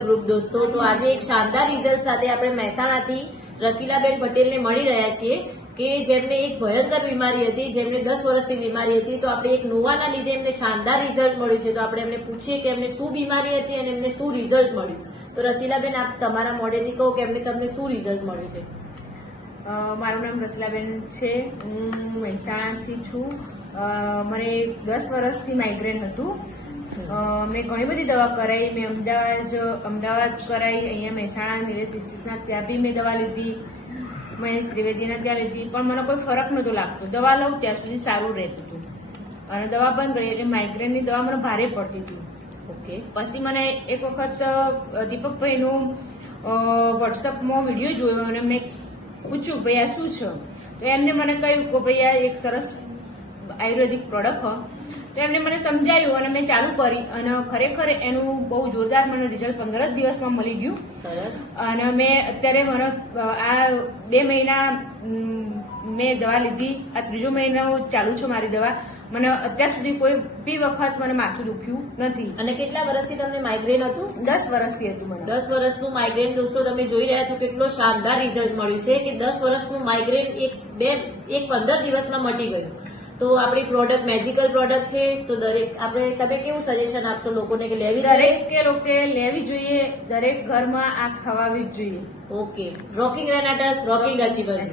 Group દોસ્તો, તો આજે એક શાનદાર રિઝલ્ટ સાથે આપણે મહેસાણાથી રસીલાબેન પટેલને મળી રહ્યા છીએ કે જેમને એક ભયંકર બીમારી હતી, જેમને 10 વર્ષની બીમારી હતી. તો આપણે એક નોવાના લીધે એમને શાનદાર રિઝલ્ટ મળ્યું છે. તો આપણે એમને પૂછીએ કે એમને શું બીમારી હતી અને એમને શું રિઝલ્ટ મળ્યું. તો રસીલાબેન, આપ તમારા મોઢેથી કહો કે એમને તમને શું રિઝલ્ટ મળ્યું છે. મારું નામ રસીલાબેન છે. હું મહેસાણાથી છું. મને 10 વર્ષથી માઇગ્રેન હતું. મેં ઘણી બધી દવા કરાઈ. મેં અમદાવાદ કરાઈ, અહીંયા મહેસાણા નિલેશ ડિસ્ટ્રિક્ટના ત્યાં બી મેં દવા લીધી, મહેશ ત્રિવેદીના ત્યાં લીધી, પણ મને કોઈ ફરક નહોતો લાગતો. દવા લઉં ત્યાં સુધી સારું રહેતું હતું અને દવા બંધ કરી એટલે માઇગ્રેનની દવા મને ભારે પડતી હતી. ઓકે. પછી મને એક વખત દીપકભાઈનું વોટ્સઅપમાં વિડીયો જોયો અને મેં પૂછ્યું, ભાઈ આ શું છે? તો એમને મને કહ્યું કે ભાઈ આ એક સરસ આયુર્વેદિક પ્રોડક્ટ. તો એમને મને સમજાયું અને મેં ચાલુ કરી અને ખરેખર એનું બહુ જોરદાર મને રિઝલ્ટ 15 જ દિવસમાં મળી ગયું. સરસ. અને મેં અત્યારે મને આ 2 મહિના મેં દવા લીધી. આ 3જો મહિનો ચાલુ છે મારી દવા. મને અત્યાર સુધી કોઈ બી વખત મને માથું દુખ્યું નથી. અને કેટલા વર્ષથી તમને માઇગ્રેન હતું? 10 વર્ષથી હતું મને. 10 વર્ષનું માઇગ્રેન. દોસ્તો, તમે જોઈ રહ્યા છો કેટલો શાનદાર રિઝલ્ટ મળ્યું છે કે 10 વર્ષનું માઇગ્રેન એક 15 દિવસમાં મટી ગયું. તો આપણી પ્રોડક્ટ મેજિકલ પ્રોડક્ટ છે. તો તમે કેવું સજેશન આપશો લોકોને કે લેવી દરેક લેવી જોઈએ. દરેક ઘરમાં આ ખવાવી જ જોઈએ. Okay. Rocking Renatus, rocking achievers.